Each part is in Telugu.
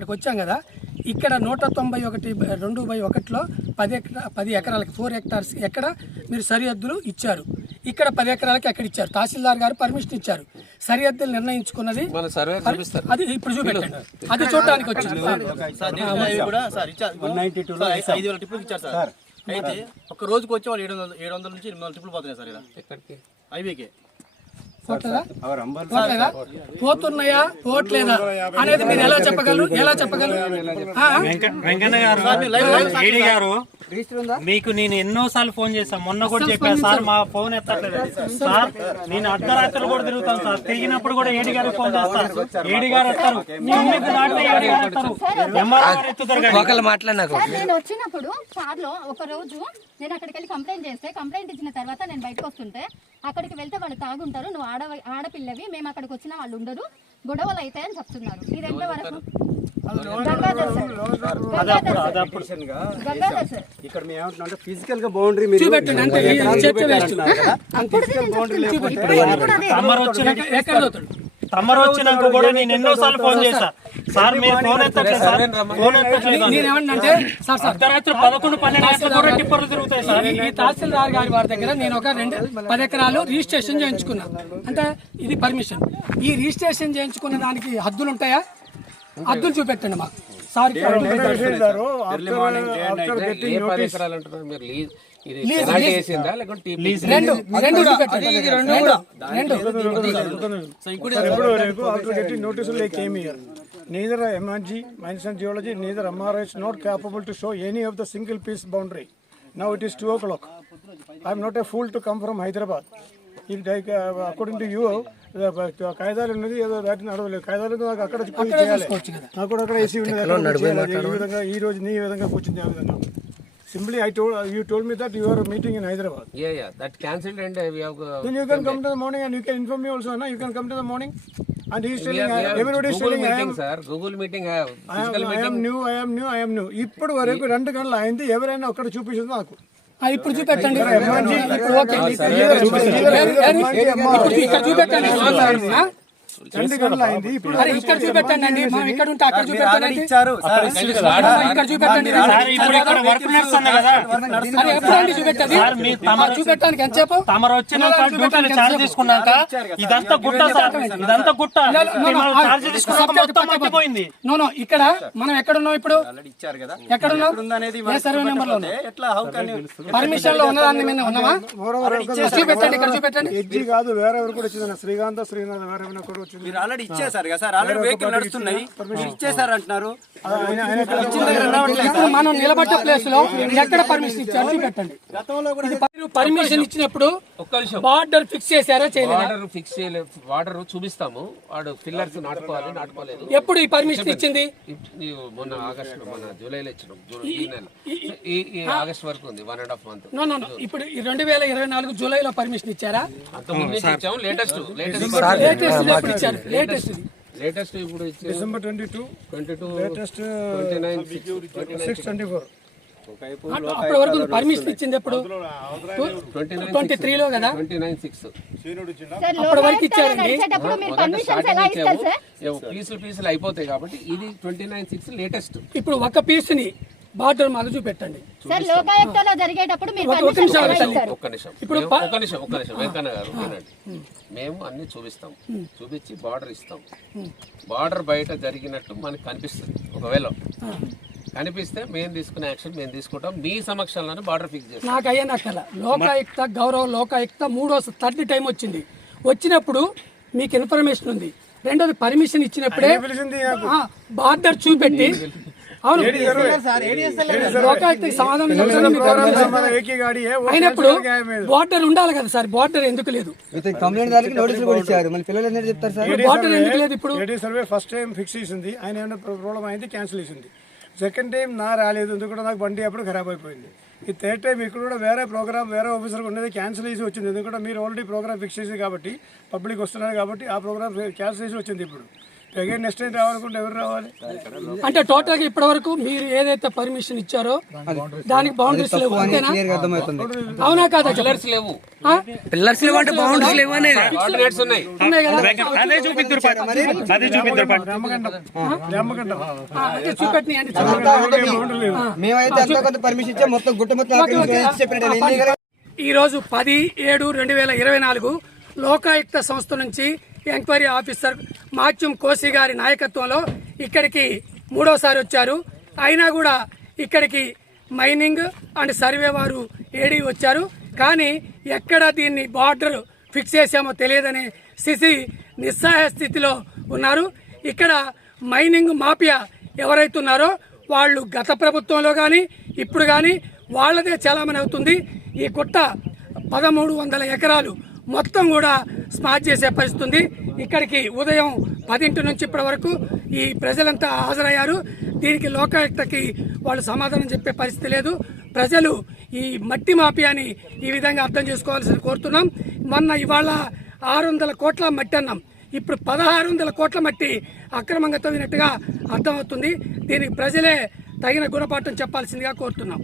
ఇక్కడికి వచ్చాం కదా ఇక్కడ నూట తొంభై ఒకటి రెండు బై ఒకటిలో పది ఎకరా పది ఎకరాలకి ఫోర్ హెక్టార్స్ ఎక్కడ మీరు సరిహద్దులు ఇచ్చారు ఇక్కడ పది ఎకరాలకి ఎక్కడ ఇచ్చారు తహసీల్దార్ గారు పర్మిషన్ ఇచ్చారు సరిహద్దులు నిర్ణయించుకున్నది అది ఇప్పుడు చూపెట్టండి అది చూడడానికి వచ్చింది అయితే ఒక రోజుకి వచ్చి వాళ్ళు ఏడు వందల ఏడు వందల నుంచి ఎనిమిది వందల టిప్పులు పోతున్నాయి సార్ ఇలా హైవేకి పోతుందా? పోట్లేదా పోతున్నాయా? పోట్లేదా? అనేది మీరు ఎలా చెప్పగలరు? ఎలా చెప్పగలరు? వెంకన్న గారు గారు. మీకు నేను ఎన్నో సార్లు ఫోన్ చేశాను మొన్న కూడా చెప్పాను సార్ మా ఫోన్ ఎత్తట్లేదు. సార్ నేను అర్ధరాత్రులు కూడా తిరుగుతాను సార్. తిరిగినప్పుడు కూడా ఏడి గారికి ఫోన్ చేస్తాను ఏడి గారు వస్తారు. గారు గారు. ఒకళ్ళు మాట్లాడినాకు నేను వచ్చినప్పుడు కార్లో ఒక రోజు నేను అక్కడికి వెళ్ళి కంప్లైంట్ చేస్తే కంప్లైంట్ ఇచ్చిన తర్వాత నేను బయటకు వస్తుంటే అక్కడికి వెళ్తే వాళ్ళు తాగుంటారు. నువ్వు ఆడ ఆడపిల్లవి మేము అక్కడికి వచ్చిన వాళ్ళు ఉండరు. గొడవలు అవుతాయని చెప్తున్నారు. ఇది ఎంత వరకు ఇక్కడ మేము ఫిజికల్గా బౌండరీ ఫిజికల్ బౌండరీ తమరు వచ్చినాక కూడా నేను ఎన్నో సార్లు ఫోన్ చేశా సార్ మీరు ఫోన్ ఎత్తట్లేదు సార్ ఫోన్ ఎత్తట్లేదు సార్ అర్ధరాత్రి పదకొండు పన్నెండు గంటలకు కూడా టిప్పర్లు తిరుగుతాయి సార్ ఈ- ఈ తహసీల్దార్ గారి వారి దగ్గర నేను ఒక రెండు పది ఎకరాలు రిజిస్ట్రేషన్ చేయించుకున్నా అంటే ఇది పర్మిషన్ ఈ రిజిస్ట్రేషన్ చేయించుకున్న దానికి హద్దులు ఉంటాయా హద్దులు చూపెట్టండి మాకు sir. Neither Mines and Geology, neither MRI is not capable to show any of the single piece boundary. Now it is two o'clock. I am not a fool to come from Hyderabad. If uh, according to you, కాయిదాలు ఉన్నది ఏదో దాటి నడవలేదు కాయిదాలు అక్కడ పోయి చేయాలి నాకు కూడా అక్కడ ఏసీ ఉన్నది. ఈ విధంగా ఈ రోజు నీ విధంగా కూర్చుంది ఆ విధంగా simply I told you told me that you are meeting in Hyderabad Yeah, yeah, that cancelled and uh, we have. uh, Then you can come to the morning and you can inform me also, no? You can come to the morning. And he is telling, have- we have everybody is Google telling, I meeting, am, sir. Google meeting have I am, physical I am meeting. new, I am new, I am new. ఇప్పుడు వరకు రెండు గంటలు అయింది ఎవరైనా ఒక్కడ చూపించదు నాకు ఇప్పుడు చూపెట్టండి. ఇప్పుడు ఓకే ఇప్పుడు ఇక్కడ చూపెట్టండి. ఇక్కడ చూపెట్టండి అండి. మనం ఇక్కడ ఉంటే అక్కడ చూపెట్టండి. ఇక్కడ చూపెట్టండి. సార్ ఇప్పుడు ఇక్కడ వర్క్ నడుస్తుంది కదా. అది ఎప్పుడండి చూపెట్టది? సార్ మీ తమ చూపెట్టడానికి ఎంతసేపు? తమరు వచ్చినాక డ్యూటీలు ఛార్జ్ తీసుకున్నాక ఇదంతా గుట్ట సార్. ఇదంతా గుట్ట. మనం ఛార్జ్ తీసుకున్నాక మొత్తం మట్టిపోయింది నో నో ఇక్కడ మనం ఎక్కడ ఉన్నాం ఇప్పుడు ఇచ్చారు కదా. ఎక్కడ ఉన్నాం ఉందనేది ఏ సర్వే నెంబర్లో ఉన్నాం ఎట్లా హౌ కెన్ పర్మిషన్లో ఉన్నదాన్ని మీద ఉన్నామా చూపెట్టండి ఇక్కడ చూపెట్టండి. కాదు వేరే ఎవరు కూడా శ్రీకాంత్ శ్రీనాథ్ వేరే మీరు ఆల్రెడీ ఇచ్చేసారు కదా సార్? ఆల్రెడీ వెహికల్ నడుస్తున్నాయి. మీరు ఇచ్చేసారు అంటున్నారు మనం నిలబడ్డ ప్లేస్లో ఎక్కడ పర్మిషన్ ఇచ్చారు చూపెట్టండి మీరు పర్మిషన్ ఇచ్చినప్పుడు బార్డర్ ఫిక్స్ చేశారా చేయలేదా? ఫిక్స్ చేయలేదు వాటర్ చూపిస్తాము. వాడు పిల్లర్స్ నాటుకోవాలి నాటుకోలేదు. ఎప్పుడు ఈ పర్మిషన్ ఇచ్చింది? మొన్న ఆగస్టు మన జూలైలో ఇచ్చినాం. ఈ ఆగస్ట్ వరకు ఉంది one and half month no no no ఇప్పుడు ఈ రెండు వేల ఇరవై నాలుగు జూలైలో పర్మిషన్ ఇచ్చారా? లేటెస్ట్ లేటెస్ట్ ఇచ్చారు. లేటెస్ట్ లేటెస్ట్ ఇప్పుడు ఇచ్చి December twenty two twenty two latest twenty nine six twenty four అప్పటి వరకు పర్మిషన్ ఇచ్చింది ఎప్పుడు? ట్వంటీ త్రీలో కదా? ట్వంటీ నైన్ సిక్స్ సార్ అప్పటి వరకు ఇచ్చారండి. పీసులు పీసులు అయిపోతాయి కాబట్టి ఇది ట్వంటీ నైన్ సిక్స్ లేటెస్ట్ ఇప్పుడు ఒక పీస్ని బార్డర్ మాకు చూపెట్టండి. సార్ లోకాయుక్తలో జరిగేటప్పుడు మీరు ఒక- ఒక ఒక్క నిమిషం. ఇప్పుడు ఒక్క నిమిషం ఒక్క నిమిషం. వెంకన్న గారు వినండి. మేము అన్ని చూపిస్తాం. చూపించి బార్డర్ ఇస్తాం. బార్డర్ బయట జరిగినట్టు మనకు కనిపిస్తుంది. ఒకవేళ కనిపిస్తే మేము తీసుకునే యాక్షన్ మేము తీసుకుంటాం. మీ సమక్షంలోనే బార్డర్ ఫిక్స్ చేస్తాం. నాకు అయ్యే నక్కల. లోకాయుక్త గౌరవ లోకాయుక్త మూడో థర్డ్ టైం వచ్చింది. వచ్చినప్పుడు మీకు ఇన్ఫర్మేషన్ ఉంది. రెండోది పర్మిషన్ ఇచ్చినప్పుడే బార్డర్ చూపెట్టి అయినప్పుడు బార్డర్ ఉండాలి కదా సార్ బార్డర్ ఎందుకు లేదు? కంప్లైంట్ దానికి నోటీసులు కూడా ఇచ్చారు. మళ్ళీ పిల్లలు ఎందుకు చెప్తారు సార్? బార్డర్ ఎందుకు లేదు ఇప్పుడు? AD survey first time fix చేసింది. ఆయన ఏమైనా ప్రాబ్లం అయింది క్యాన్సిల్ చేసింది. సెకండ్ టైం నా రాలేదు ఎందుకంటే నాకు బండి అప్పుడు ఖరాబ్ అయిపోయింది. ఈ థర్డ్ టైం ఇక్కడ కూడా వేరే ప్రోగ్రామ్ వేరే ఆఫీసర్ ఉన్నది క్యాన్సిల్ చేసి వచ్చింది. ఎందుకంటే మీరు ఆల్రెడీ ప్రోగ్రామ్ ఫిక్స్ చేసింది కాబట్టి పబ్లిక్ వస్తున్నారు కాబట్టి ఆ ప్రోగ్రామ్ క్యాన్సిల్ చేసి వచ్చింది ఇప్పుడు. అగైన్ నెక్స్ట్ టైం రావాలనుకుంటే ఎవరు రావాలి? అంటే టోటల్గా ఇప్పటి వరకు మీరు ఏదైతే పర్మిషన్ ఇచ్చారో దానికి బౌండరీస్ లేవు అంతేనా? క్లియర్గా అర్థమవుతుంది. అవునా కాదా? పిల్లర్స్ లేవు. పిల్లర్స్ లేవు అంటే బౌండరీస్ లేవు అనేది. ఉన్నాయి. అదే చూపిద్దరు అదే చూపిద్దరు మేమైతే పర్మిషన్ ఇచ్చా. మొత్తం గుట్ట మొత్తం ఈ రోజు పది ఏడు రెండు వేల ఇరవై నాలుగు లోకాయుక్త సంస్థ నుంచి ఎంక్వైరీ ఆఫీసర్ మాత్యం కోసి గారి నాయకత్వంలో ఇక్కడికి మూడోసారి వచ్చారు. అయినా కూడా ఇక్కడికి మైనింగ్ అండ్ సర్వే వారు ఏడీ వచ్చారు. కానీ ఎక్కడ దీన్ని బార్డర్ ఫిక్స్ చేసామో తెలియదనే సిసి నిస్సహాయ స్థితిలో ఉన్నారు. ఇక్కడ మైనింగ్ మాఫియా ఎవరైతే ఉన్నారో వాళ్ళు గత ప్రభుత్వంలో కానీ ఇప్పుడు కానీ వాళ్ళదే చలామణి అవుతుంది. ఈ గుట్ట పదమూడు వందల ఎకరాలు. మొత్తం కూడా స్మార్ట్ చేసే పరిస్థితి ఉంది. ఇక్కడికి ఉదయం పదింటి నుంచి ఇప్పటి వరకు ఈ ప్రజలంతా హాజరయ్యారు. దీనికి లోకాయుక్తకి వాళ్ళు సమాధానం చెప్పే పరిస్థితి లేదు. ప్రజలు ఈ మట్టి మాఫియాని ఈ విధంగా అర్థం చేసుకోవాల్సి కోరుతున్నాం. మొన్న ఇవాళ ఆరు వందల కోట్ల మట్టి అన్నాం. ఇప్పుడు పదహారు వందల కోట్ల మట్టి అక్రమంగా తవ్వినట్టుగా అర్థమవుతుంది. దీనికి ప్రజలే తగిన గుణపాఠం చెప్పాల్సిందిగా కోరుతున్నాం.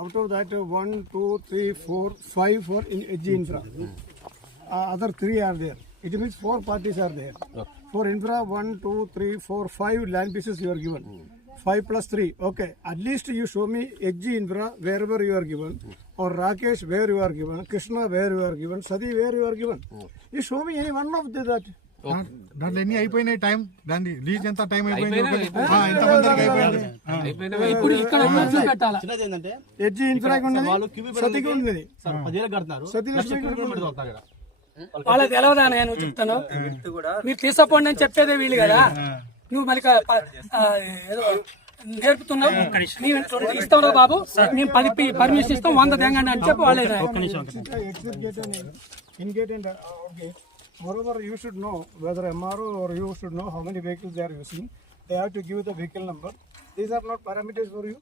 Out of that, one two three four five four in in infra other three are there. It means four parties are there. For infra, one, two, three, four, five land pieces you are given. Five plus three. Okay. At least you show me Edge infra wherever you are given, or Rakesh where you are given, Krishna where you are given, Sadi where you are given. You show me any one of the, that. దాంట్లో ఎన్ని అయిపోయినాయి టైం దాని లీజ్ ఎంత టైం అయిపోయింది వాళ్ళ తెలవదా నేను చెప్తాను? మీరు తీసుకోండి అని చెప్పేదే వీళ్ళు కదా? నువ్వు మళ్ళీ నేర్పుతున్నావు. ఇస్తావు బాబు. మేము పది పర్మిషన్ ఇస్తాం. వంద తేగండి అని చెప్పి వాళ్ళు they have vehicle number these are not